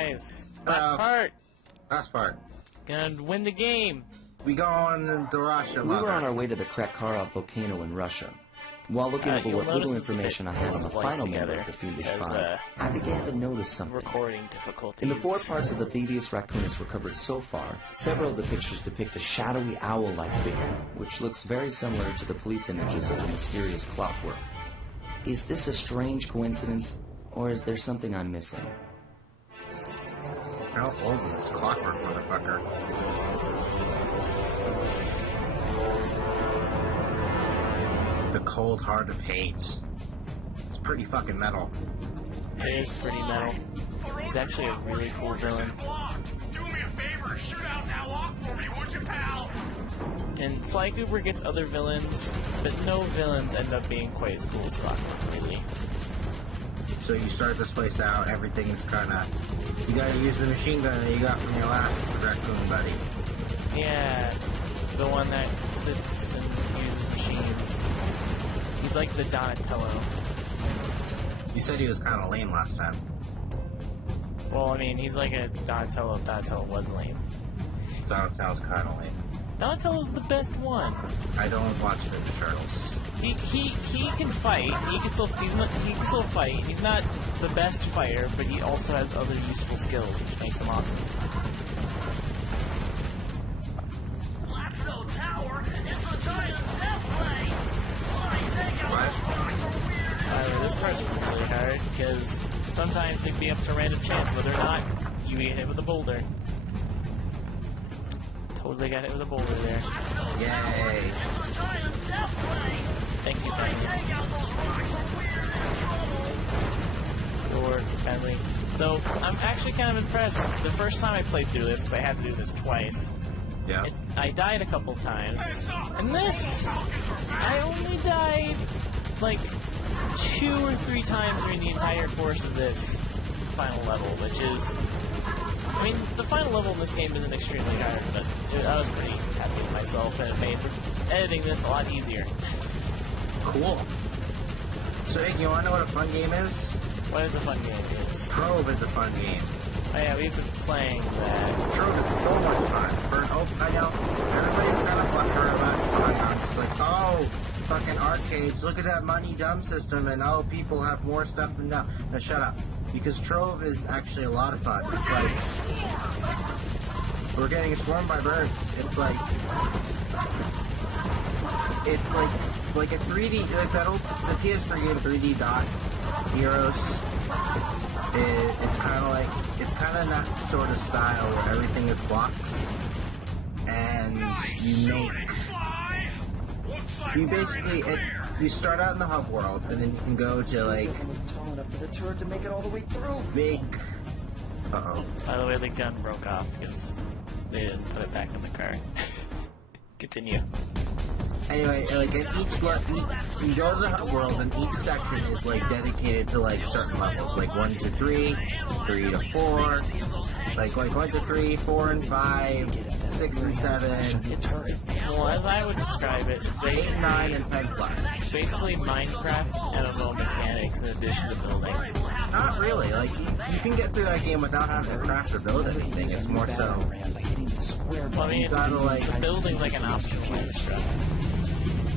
guys. Last part. Last part. Gonna win the game. We go on to Russia, We were on our way to the Krakkarov volcano in Russia. While looking over what little information I had on the final member of the Thevius 5, I began to notice something. Recording difficulties. In the 4 parts of the Thevius Racoonus recovered so far, several of the pictures depict a shadowy owl-like figure, which looks very similar to the police images of the mysterious clockwork. Is this a strange coincidence, or is there something I'm missing? How old is this clockwork, motherfucker? The cold heart of hate. It's pretty fucking metal. It is pretty metal. He's actually a really cool villain. Do me a favor, shoot out now, walk for me, would you, pal? And Sly Cooper gets other villains, but no villains end up being quite as cool as Rockman, really. So you start this place out, everything's kinda... You gotta use the machine gun that you got from your last raccoon buddy. Yeah, the one that sits and uses machines. He's like the Donatello. You said he was kinda lame last time. Well, I mean, he's like a Donatello if Donatello was lame. Donatello's kinda lame. Donatello's the best one. I don't watch Ninja Turtles. He can fight. He can still fight. He's not the best fighter, but he also has other useful skills, which makes him awesome. This part's really hard because sometimes it'd be up to random chance whether or not you get hit with a boulder. Totally got hit with a boulder there. Yay! Thank you, family. Your family. Though, I'm actually kind of impressed. The first time I played through this, because I had to do this twice, Yeah. I died a couple times. And this, I only died, like, 2 or 3 times during the entire course of this final level, which is... I mean, the final level in this game isn't extremely hard, but I was pretty happy with myself, and it made editing this a lot easier. Cool. So, hey, you wanna know what a fun game is? What is a fun game? Trove is a fun game. Oh yeah, we've been playing that. Trove is so much fun. I know, everybody's kind of butthurt about trying. I'm just like, oh, fucking arcades, look at that money dumb system, and oh, people have more stuff than now. Now shut up. Because Trove is actually a lot of fun. It's like, we're getting swarmed by birds. It's like a 3D, like that old, the PS3 game 3D Dot Heroes. It's kind of in that sort of style where everything is blocks, and you basically, you start out in the hub world, and then you can go to like big. Uh-oh. By the way, the gun broke off because they didn't put it back in the car. Continue. Anyway, like at you go to the hub world, and each section is like dedicated to like certain levels, like 1 to 3, 3 to 4, like 1 to 3, 4 and 5, 6 and 7. Well, as I would describe it, it's 8, 9, and 10 plus. basically Minecraft MMO mechanics in addition to building. Not really. Like you can get through that game without having to craft or build anything. It's more so. Well, I mean, You gotta like. the building's like an optional extra.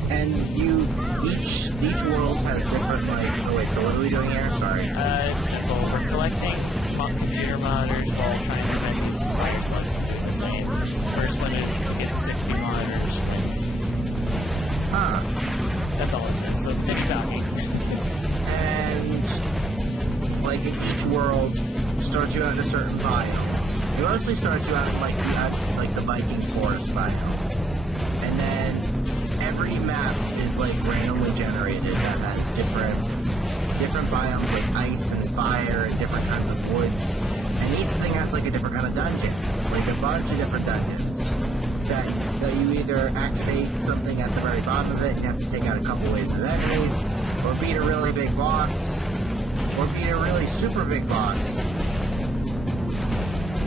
And each world has different like. Oh wait, so what are we doing here? Sorry. It's simple. We're collecting computer monitors, all kinds of things. Fire slugs are the same. First limit, you get 60 monitors. Wins. Huh. That's all it says. So, piggybacking. And like in each world, starts you out in a certain biome. It mostly starts you out in like the Viking forest biome, and then every map is like randomly generated that has different biomes like ice and fire and different kinds of woods, and each thing has like a different kind of dungeon, like a bunch of different dungeons that you either activate something at the very bottom of it, you have to take out a couple waves of enemies, or beat a really big boss, or beat a really super big boss,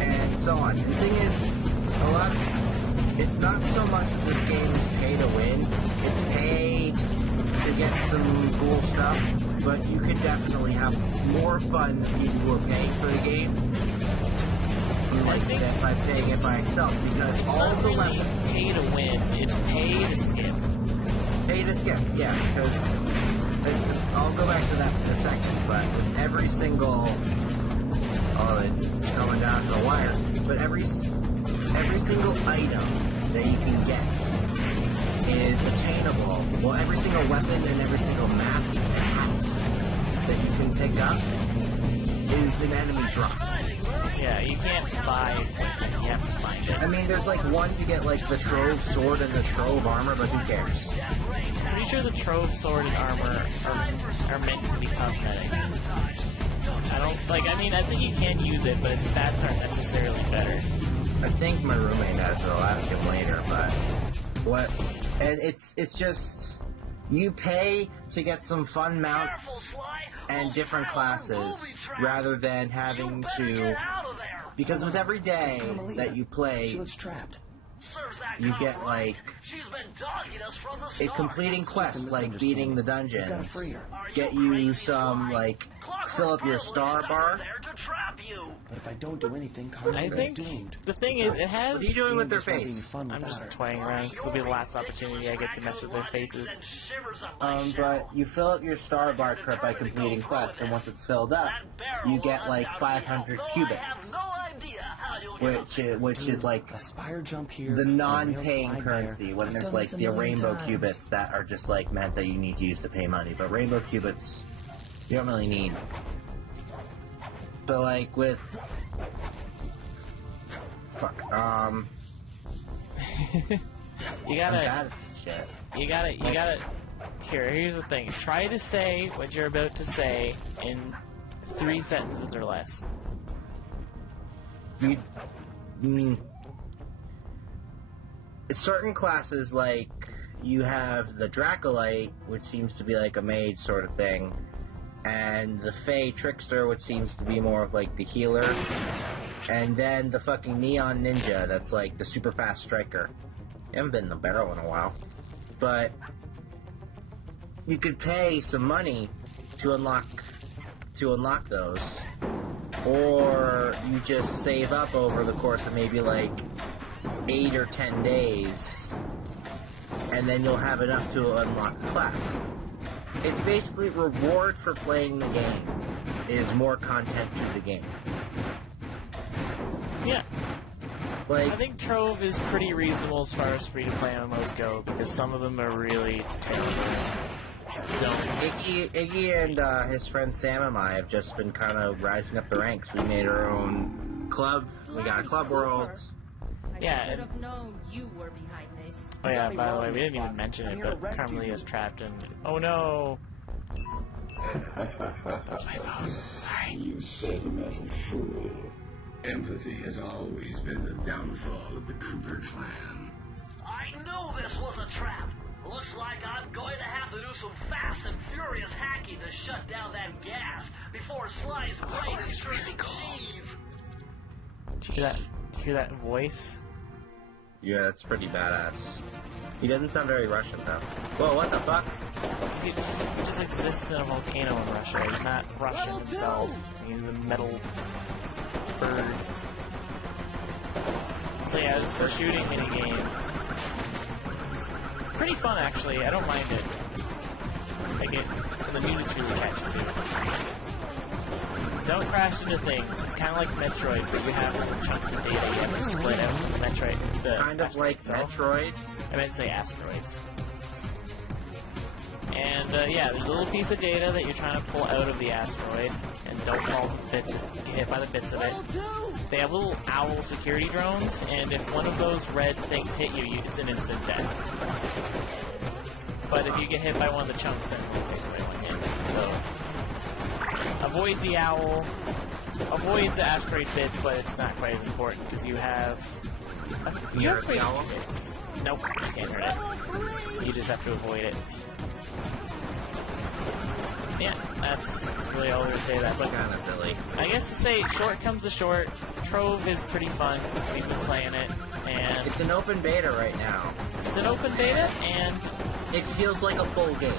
and so on. And the thing is, it's not so much that this game is pay to win, it's pay to get some cool stuff, but you could definitely have more fun than people who are paying for the game. by paying it by itself, because It's all not of the really weapons pay to win, it's pay to skip. pay to skip, yeah, because I'll go back to that in a second, but with every single, it's coming down to the wire, but every single item that you can get is attainable. Well, every single weapon and every single mask and hat that you can pick up is an enemy drop. Yeah, you can't buy it, you have to find it. I mean, there's like one to get like the Trove sword and the Trove armor, but who cares? I'm pretty sure the Trove sword and armor are meant to be cosmetic. I think you can use it, but its stats aren't necessarily better. I think my roommate has it. I'll ask him later, but what? And it's just you pay to get some fun mounts and different classes rather than having to, because with every day that you play, She looks trapped. you get like completing quests like beating the dungeons, get you some like fill up your star bar. But if I don't do anything, I Carmen is think doomed. the thing is, it has... What are you doing with their Just not being face? fun I'm without just her. toying around. This will be the last opportunity I get to mess with their faces. But you fill up your star bar trip by completing quests, and once it's filled up, you get like 500 cubits, which is like A spire jump here. the a rail non-paying slide currency. there. When I've there's done like this a the million rainbow times. cubits that are just like meant that you need to use to pay money, but rainbow cubits you don't really need. But like with You I'm gotta... bad at this shit. You gotta... Here's the thing. Try to say what you're about to say in 3 sentences or less. Certain classes, like you have the Dracolite, which seems to be like a mage sort of thing, and the Fey Trickster, which seems to be more of like the healer, and then the fucking Neon Ninja, that's like the super fast striker. You haven't been in the barrel in a while, but you could pay some money to unlock those, or you just save up over the course of maybe like 8 or 10 days, and then you'll have enough to unlock the class. It's basically reward for playing the game is more content to the game. Yeah. Like, I think Trove is pretty reasonable as far as free-to-play MMOs go, because some of them are really terrible. Iggy and his friend Sam and I have just been kind of rising up the ranks. We made our own club. We got a club world. Yeah, I should and- have known you were behind this. Oh yeah, by the way, we didn't even mention it, but Carmelia's trapped in... Oh no! That's my phone. Sorry. You sentimental fool. Empathy has always been the downfall of the Cooper clan. I knew this was a trap. Looks like I'm going to have to do some fast and furious hacking to shut down that gas before Sly's brain is screaming cheese. Did you hear that voice? Yeah, that's pretty badass. He doesn't sound very Russian, though. Whoa, what the fuck? He just exists in a volcano in Russia. He's not Russian himself. He's a metal bird. So yeah, it's the shooting minigame. It's pretty fun, actually. I don't mind it. Like the mutants really catch it, too. Don't crash into things. It's kind of like Metroid, but you have different chunks of data you have to split out the Metroid. The Kind of like itself. Metroid. I meant to say asteroids. And yeah, there's a little piece of data that you're trying to pull out of the asteroid, and don't fall get hit by the bits of it. They have little owl security drones, and if one of those red things hit you, it's an instant death. But if you get hit by one of the chunks, then it takes away one hit. So avoid the owl, avoid the asteroid bits, but it's not quite as important because you have Hurt the owl? bits. Nope, you can't hurt it. You just have to avoid it. Yeah, that's really all we're gonna say that. But Kind of silly. I guess to say short comes to short. Trove is pretty fun. We've been playing it, and It's an open beta right now. it's an open beta, and It feels like a full game.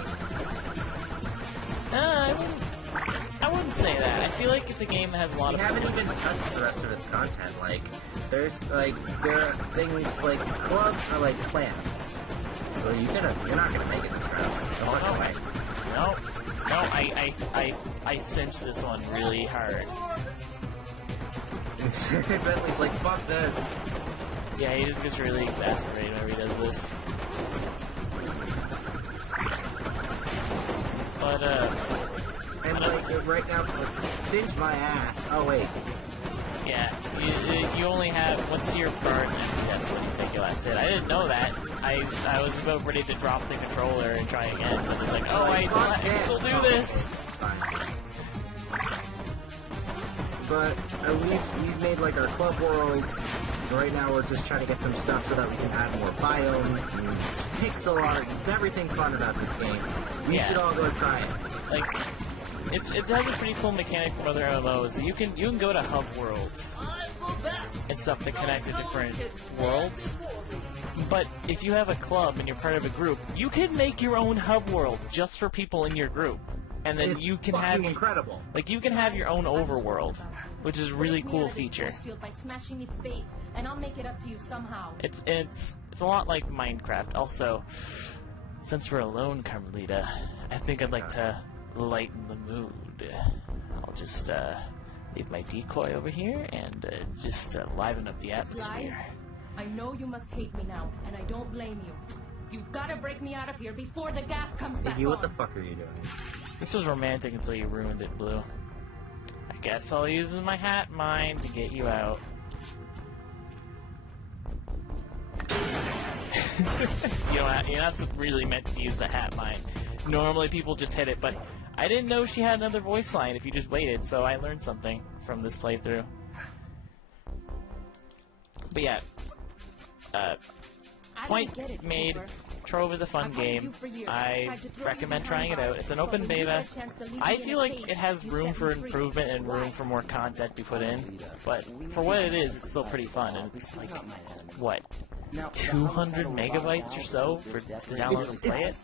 I I wouldn't say that. I feel like it's a game that has a lot We of... haven't even touched the rest of its content. Like, there are things like clubs are like plants. So you're not gonna make it this round. No fucking way. No, I cinched this one really hard. Bentley's like, fuck this. Yeah, he just gets really exasperated whenever he does this. But, And like, right now, cinch my ass. Oh wait. yeah, you only have, once your bar is empty, that's when you take your last hit. I didn't know that. I was about ready to drop the controller and try again, but it's like, oh, I can still do this! Fine. But we've made like our club worlds. Right now we're just trying to get some stuff so that we can add more biomes and pixel art and everything fun about this game. We should all go try it. Like, it has a pretty cool mechanic from other MMOs. You can go to hub worlds and stuff to connect to different worlds. But if you have a club and you're part of a group, you can make your own hub world just for people in your group. And then you can have incredible. Like you can have your own overworld, which is a really cool feature. By smashing its base, and I'll make it up to you somehow. It's a lot like Minecraft. Also, since we're alone, Carmelita, I think I'd like to lighten the mood. I'll just leave my decoy over here and just liven up the atmosphere. I know you must hate me now, and I don't blame you. You've got to break me out of here before the gas comes back Iggy, what on. the fuck are you doing? This was romantic until you ruined it, Blue. I guess I'll use my hat mine to get you out. You're not really meant to use the hat mine. Normally people just hit it, but I didn't know she had another voice line if you just waited, so I learned something from this playthrough. But yeah, point made. Trove is a fun game. I recommend trying it out. It's an open beta. I feel like it has room for improvement and room for more content to be put in, but for what it is, it's still pretty fun. And it's like, what, 200 megabytes or so to download and play it?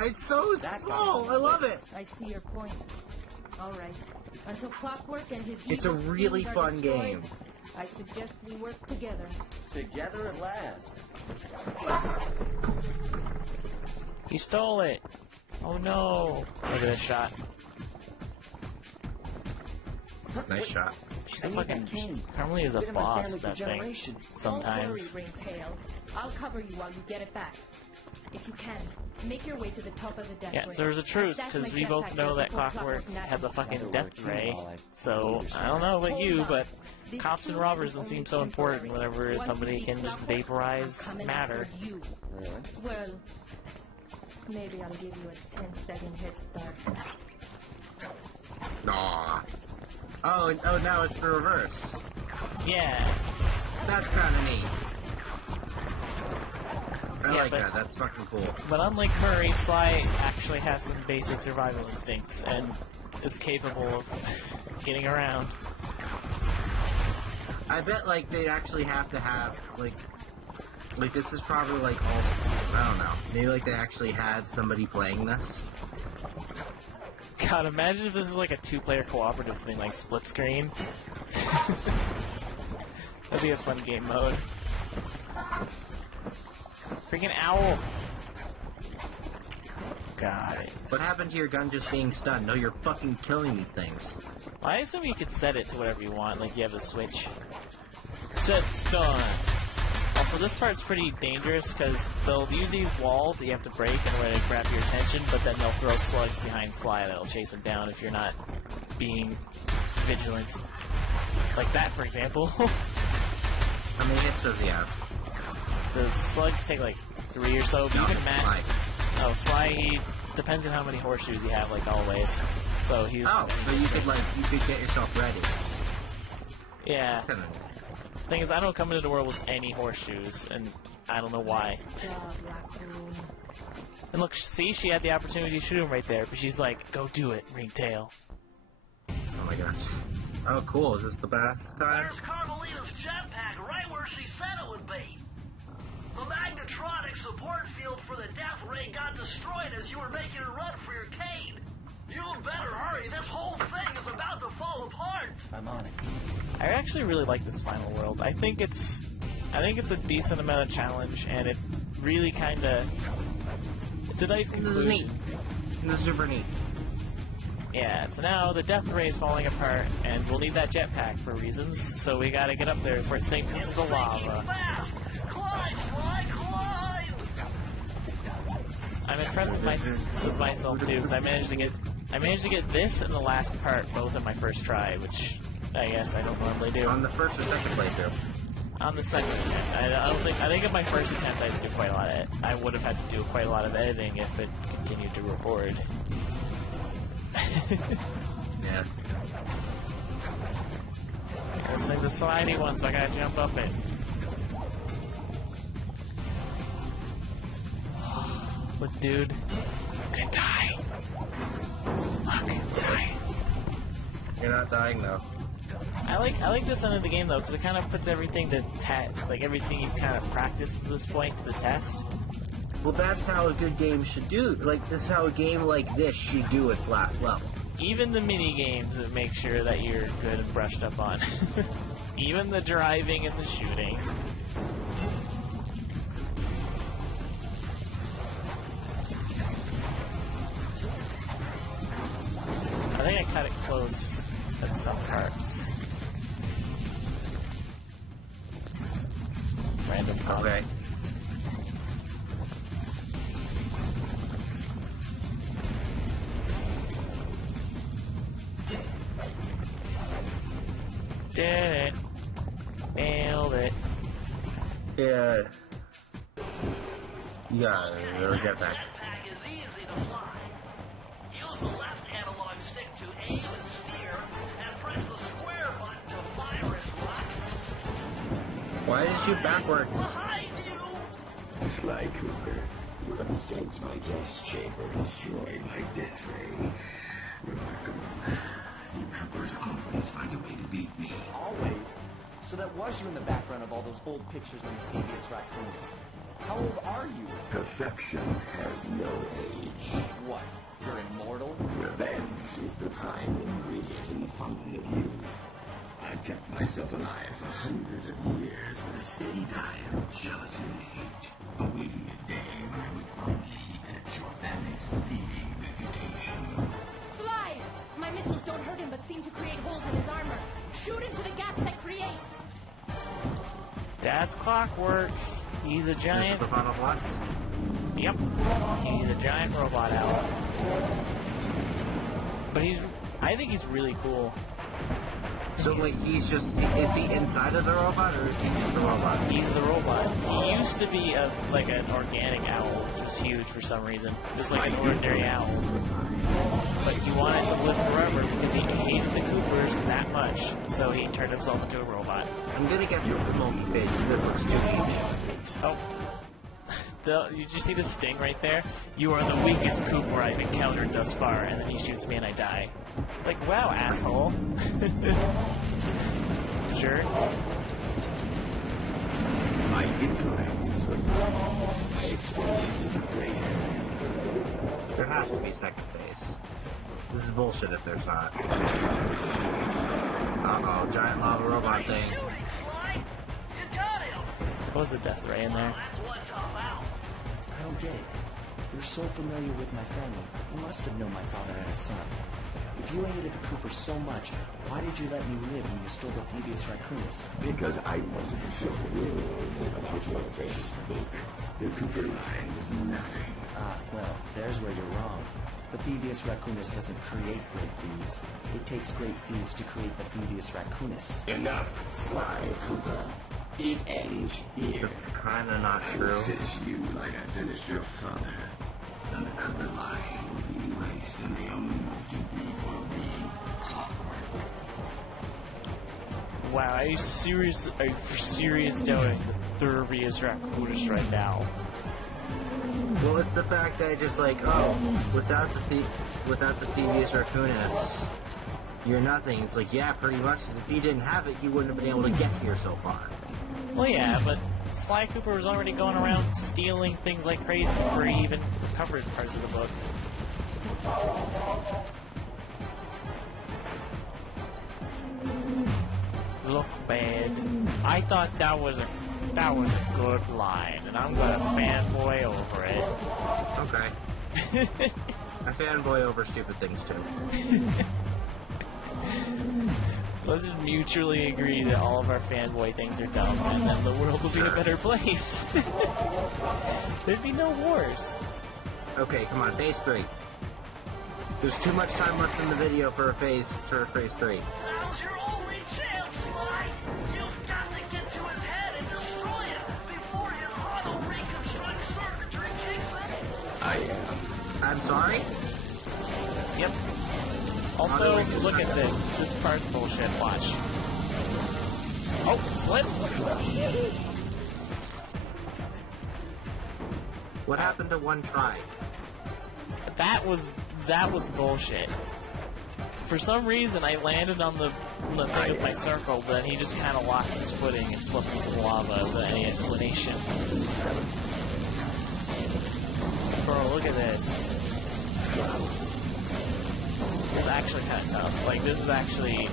It's so small. I love it. I see your point. All right. Until Clockwork and his It's a evil really schemes are fun destroyed, game. I suggest we work together. Together at last. He stole it! Oh no! Look at this shot. Nice shot. She's a fucking... Carmelie is a boss with that thing. Sometimes. Don't worry, Ringtail. I'll cover you while you get it back. If you can, make your way to the top of the death Yeah, ray. so there's a truce, Stash because my we both jetpack know there that before Clockwork has a fucking Better work death ray. while I So, figure I don't know about Hold you, on. but This cops and truce robbers is don't seem only so important temporary. whenever Once somebody we can beat just Clockwork, vaporize I'm coming matter. after you. Really? Well, maybe I'll give you a 10-second head start. Aw. Oh, now it's the reverse. Yeah. That's kind of neat. I Yeah, like but- that. That's fucking cool. But unlike Murray, Sly actually has some basic survival instincts and is capable of getting around. I bet like they'd actually have to have like this is probably like all I don't know. Maybe like they actually had somebody playing this. God, imagine if this was like a two-player cooperative thing, like split screen. That'd be a fun game mode. Freaking owl! God. What happened to your gun just being stunned? No, you're fucking killing these things. I assume you could set it to whatever you want, like you have the switch. Set stun! Also, this part's pretty dangerous, because they'll use these walls that you have to break in order to grab your attention, but then they'll throw slugs behind Sly that'll chase him down if you're not being vigilant. Like that, for example. How many hits does he have? The slugs take like 3 or so, but No, you can it's match... Sly. Oh, Sly, he depends on how many horseshoes you have, like always. So he's... Oh, so you could get yourself ready. Yeah. Kinda. Thing is, I don't come into the world with any horseshoes, and I don't know why. Nice job, Raccoon. And look, see, she had the opportunity to shoot him right there, but she's like, go do it, Ringtail. Oh my gosh. Oh, cool. Is this the best time? There's Carmelita's jetpack right where she said it would be. The magnetronic support field for the death ray got destroyed as you were making a run for your cane. You better hurry. This whole thing is about to fall apart. I'm on it. I actually really like this final world. I think it's a decent amount of challenge, and it really kind of, it's a nice conclusion. This is neat. This is super neat. Yeah, so now the death ray is falling apart, and we'll need that jetpack for reasons, so we gotta get up there before it sinks into the lava. Fast. Climb, Sly, climb. I'm impressed with myself too, because I managed to get this and the last part both in my first try, which I guess I don't normally do. On the first or second playthrough? On the second attempt. I think in my first attempt I had to do quite a lot of I would have had to do quite a lot of editing if it continued to record. Yeah. This thing's a slidey one, so I gotta jump up it. Look, dude, I'm gonna die. Look, die. You're not dying though. I like this end of the game though, because it kind of puts everything to like everything you've kind of practiced to this point to the test. Well, that's how a good game should do. Like, this is how a game like this should do its last level. Even the mini games that make sure that you're good and brushed up on. Even the driving and the shooting. I think I cut it close at some parts. Random comment. Okay. Did it. Nailed it. Yeah. You got it. There's a jetpack. Jetpack is easy to fly. Use the left analog stick to aim and steer, and press the square button to fire its rockets. Why did you shoot backwards? Behind you! Sly Cooper, you assault my gas chamber, destroy my death ray. Remarkable. You Coopers always find a way to beat me. Always. So that was you in the background of all those old pictures on the Thevius Racoonus. How old are you? Perfection has no age. What? You're immortal? Revenge is the prime ingredient in the fountain of youth. I've kept myself alive for hundreds of years with a steady diet of jealousy and hate, awaiting a day when I would promptly eclipse your family's thieving reputation. Sly! My missiles don't hurt him but seem to create holes in his armor. Shoot into the gaps that create! That's clockwork. He's a This is giant. the final boss? Yep. He's a giant robot owl. But I think he's really cool. So wait, is he inside of the robot, or is he just the robot? He's the robot. He used to be like an organic owl, which was huge for some reason. Just like an ordinary owl. But he wanted to live forever because he hated the Coopers that much. So he turned himself into a robot. I'm gonna guess this is Smoky Face, because this looks too easy. Oh. Did you see the sting right there? You are the weakest Cooper I've encountered thus far, and then he shoots me and I die. Like, wow, asshole. Jerk. My intellect is with you. My experience is a great area. There has to be second phase. This is bullshit if there's not. Uh-oh, giant lava robot thing. Shooting, Sly! You got him! What was the death ray in there? That's one tough out. I don't get it. You're so familiar with my family. You must have known my father and his son. If you hated the Coopers so much, why did you let me live when you stole the Thevius Racoonus? Because I wanted to show the world that without your precious book, the Cooper line was nothing. Ah, well, there's where you're wrong. The Thevius Racoonus doesn't create great thieves. It takes great thieves to create the Thevius Racoonus. Enough, Sly Cooper. It ends here. That's kinda not I true. will finish you like I finished your father. And the Cooper line will be erased, and the only most you be for being clockwork. Wow, are you serious doing the Thevius Racoonus right now? Well, it's the fact that just like, oh, without the Thevius Racoonus, you're nothing. It's like, yeah, pretty much, 'cause if he didn't have it, he wouldn't have been able to get here so far. Well, yeah, but Sly Cooper was already going around stealing things like crazy before he even recovered parts of the book. look bad. I thought that was a good line, and I'm gonna fanboy over it. Okay. I fanboy over stupid things too. Let's just mutually agree that all of our fanboy things are dumb, and then the world will be a better place. There'd be no wars. Okay, come on, phase 3. There's too much time left in the video for phase 3. Now's your only chance, Sly! You've got to get to his head and destroy it before his auto-reconstruct circuitry kicks in! I'm sorry? Yep. Also, look at this. This part's bullshit. Watch. Oh, slip! What happened to one try? That was bullshit. For some reason, I landed on the thing with my circle, but then he just kind of lost his footing and slipped into the lava without any explanation. Bro, look at this. It's actually kind of tough. Like, this is actually...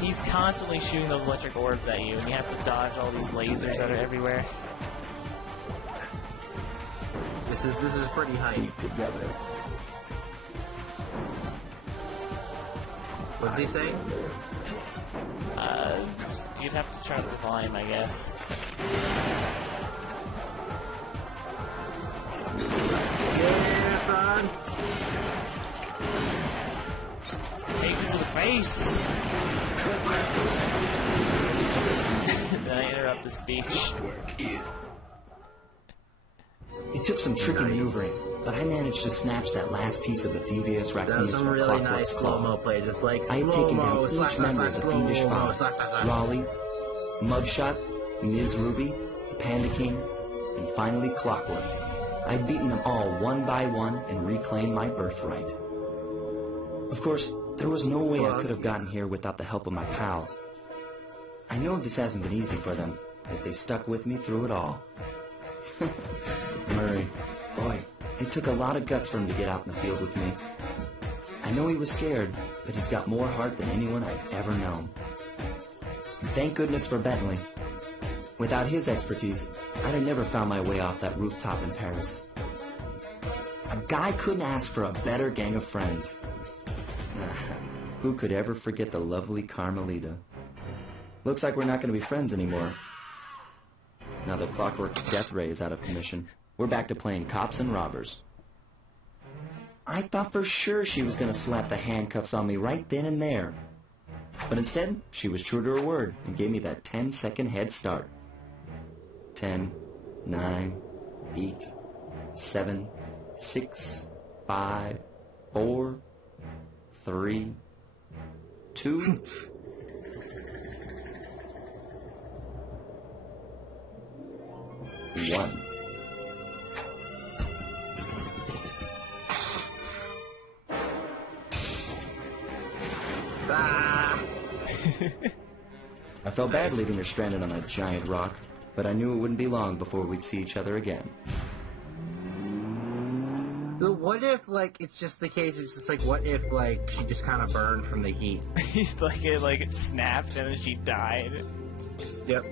He's constantly shooting those electric orbs at you, and you have to dodge all these lasers that are everywhere. This is pretty hype. What's he saying? You'd have to try to climb, I guess. Yeah, son! Take me to the face! Then I interrupt the speech. It took some tricky maneuvering, but I managed to snatch that last piece of the Thevius That was Racoonus some from really Clockwork's nice slow-mo play, just like I had taken slow-mo, down each member of the fiendish five: Raleigh, Mugshot, Ms. Ruby, the Panda King, and finally Clockwork. I'd beaten them all one by one and reclaimed my birthright. Of course, there was no way I could have gotten here without the help of my pals. I know this hasn't been easy for them, but they stuck with me through it all. Murray, boy, it took a lot of guts for him to get out in the field with me. I know he was scared, but he's got more heart than anyone I've ever known. And thank goodness for Bentley. Without his expertise, I'd have never found my way off that rooftop in Paris. A guy couldn't ask for a better gang of friends. Who could ever forget the lovely Carmelita? Looks like we're not going to be friends anymore. Now that Clockwork's death ray is out of commission, we're back to playing cops and robbers. I thought for sure she was going to slap the handcuffs on me right then and there. But instead, she was true to her word and gave me that 10-second head start. 10, 9, 8, 7, 6, 5, 4, 3, 2... One. Ah! I felt bad leaving her stranded on a giant rock, but I knew it wouldn't be long before we'd see each other again. But what if, like, it's just the case, it's just like, what if, like, she just kind of burned from the heat? it snapped and then she died. Yep.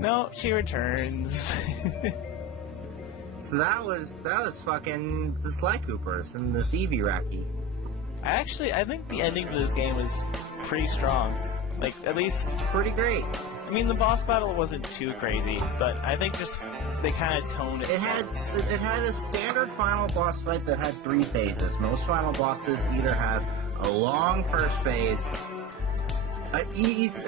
No, she returns. So that was fucking the Sly Coopers and the Thevius. I think the ending for this game was pretty strong. Like, at least... Pretty great. I mean, the boss battle wasn't too crazy, but I think just they kind of toned it. It had a standard final boss fight that had 3 phases. Most final bosses either have a long first phase, a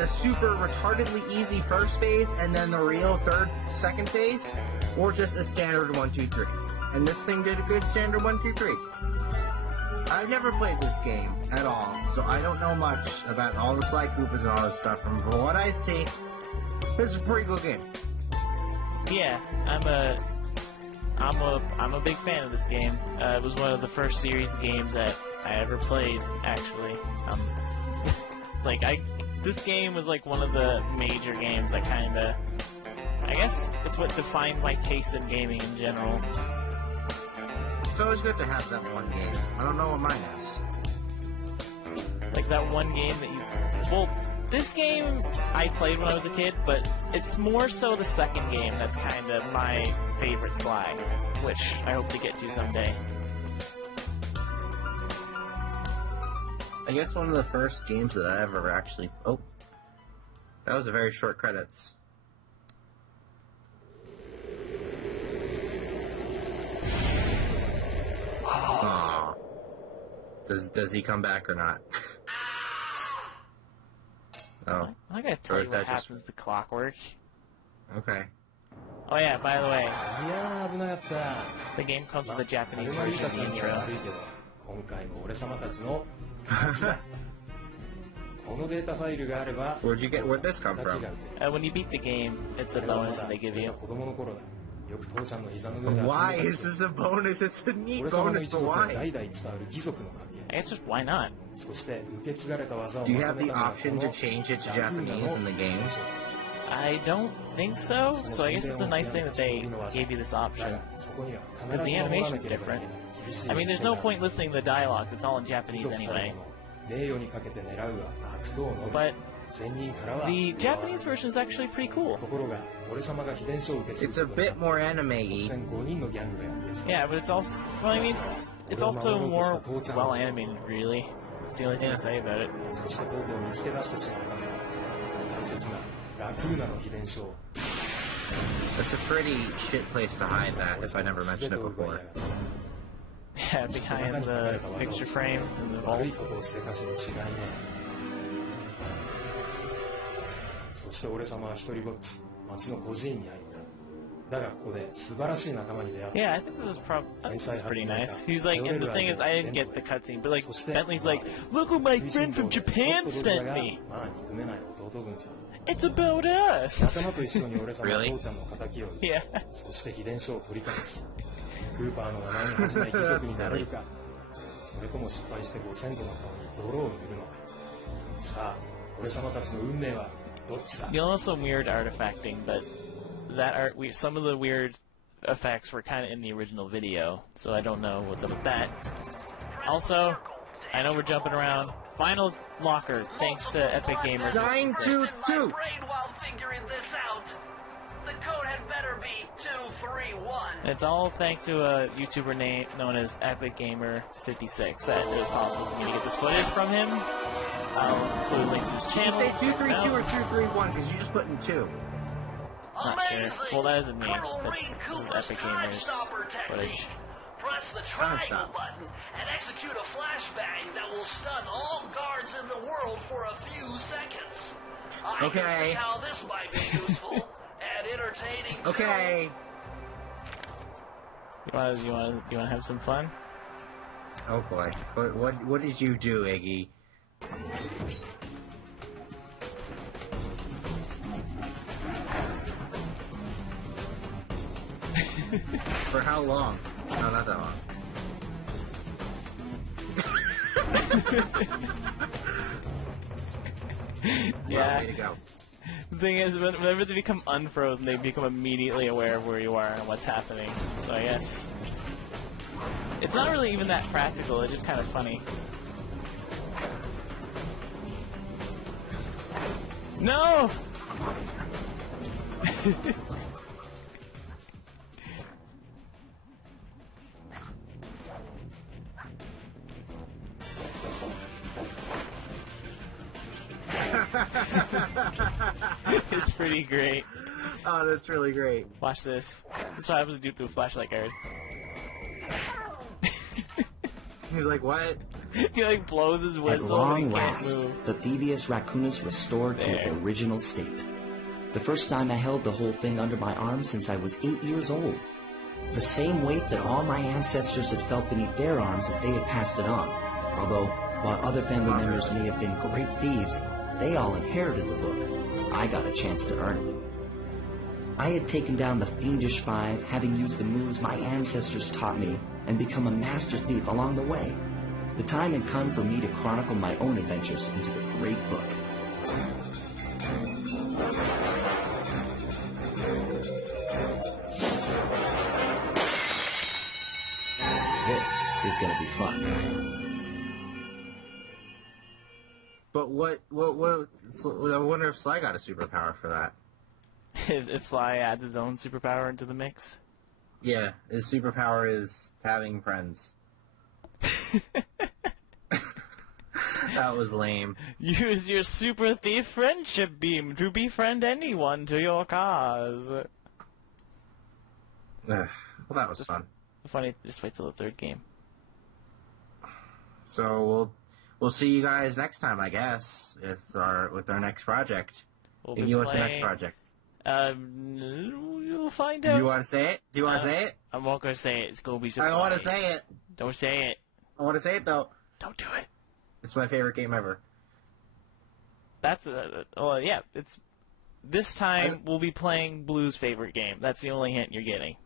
super retardedly easy first phase, and then the real second phase, or just a standard 1, 2, 3. And this thing did a good standard 1, 2, 3. I've never played this game at all, so I don't know much about all the Sly Coopers and all this stuff. From what I see, this is a pretty good game. Yeah, I'm a big fan of this game. It was one of the first series of games that I ever played, actually. This game was like one of the major games that kinda, I guess it's what defined my taste in gaming in general. It's always good to have that one game. I don't know what mine is. Like, that one game that you... Well, this game I played when I was a kid, but it's more so the second game that's kind of my favorite Sly, which I hope to get to someday. I guess one of the first games that I ever actually... Oh. That was a very short credits. Aww. Does he come back or not? Oh. I gotta tell you what happens to Clockwork. Okay. Oh yeah, by the way, the game comes with a Japanese version of the intro. Where'd this come from? When you beat the game, it's a bonus that they give you. Why is this a bonus? It's a neat bonus, but why? I guess just why not? Do you have the option to change it to Japanese in the game? I don't think so, so I guess it's a nice thing that they gave you this option. Because the animation's different. I mean, there's no point listening to the dialogue, it's all in Japanese anyway. But the Japanese version is actually pretty cool. It's a bit more anime-y. Yeah, but it's also... Well, I mean, it's also more well-animated, really. It's the only thing to say about it. That's a pretty shit place to hide that, if I never mentioned it before. Yeah, behind the picture frame in the vault. Yeah, I think this is pretty nice. He's like, and the thing is, I didn't get the cutscene, but like, Bentley's like, look what my friend from Japan sent me! It's about us! Really? Yeah. You'll know some weird artifacting, but that some of the weird effects were kind of in the original video, so I don't know what's up with that. Also, I know we're jumping around. Final locker, thanks to Epic Gamers. 922. The code had better be 231. It's all thanks to a YouTuber known as Epic Gamer 56 that it was possible for me to get this footage from him. I'll include a link to his channel. Did you say 232 or 231? Because you just put in 2. Not sure. Well, that isn't me. That's Epic Gamers footage. Press the triangle button and execute a flashbang that will stun all guards in the world for a few seconds. I can see how this might be useful and entertaining too. Okay. You want to have some fun? Oh boy. What did you do, Iggy? For how long? No, not that long. Yeah. Way to go. The thing is, whenever they become unfrozen, they become immediately aware of where you are and what's happening. So I guess it's not really even that practical. It's just kind of funny. No! It's pretty great. Oh, that's really great. Watch this. That's what happens to do to a flashlight guard. He's like, what? He like blows his whistle and he can't move. The Thevius Racoonus restored to its original state. The first time I held the whole thing under my arm since I was 8 years old. The same weight that all my ancestors had felt beneath their arms as they had passed it on. Although, while other family members may have been great thieves, they all inherited the book. I got a chance to earn it. I had taken down the Fiendish Five, having used the moves my ancestors taught me, and become a master thief along the way. The time had come for me to chronicle my own adventures into the great book. This is going to be fun. But what, I wonder if Sly got a superpower for that. If Sly adds his own superpower into the mix? Yeah, his superpower is having friends. That was lame. Use your super thief friendship beam to befriend anyone to your cause. Well, that was fun. Funny, just wait till the third game. So we'll see you guys next time, I guess, with our next project. What's the next project? You'll find out. Do you want to say it? Do you want to say it? I'm not going to say it. It's going to be I surprise. don't want to say it. Don't say it. I want to say it, though. Don't do it. It's my favorite game ever. That's yeah. It's this time we'll be playing Blue's favorite game. That's the only hint you're getting.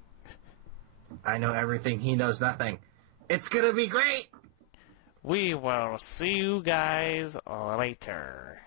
I know everything. He knows nothing. It's gonna be great. We will see you guys later.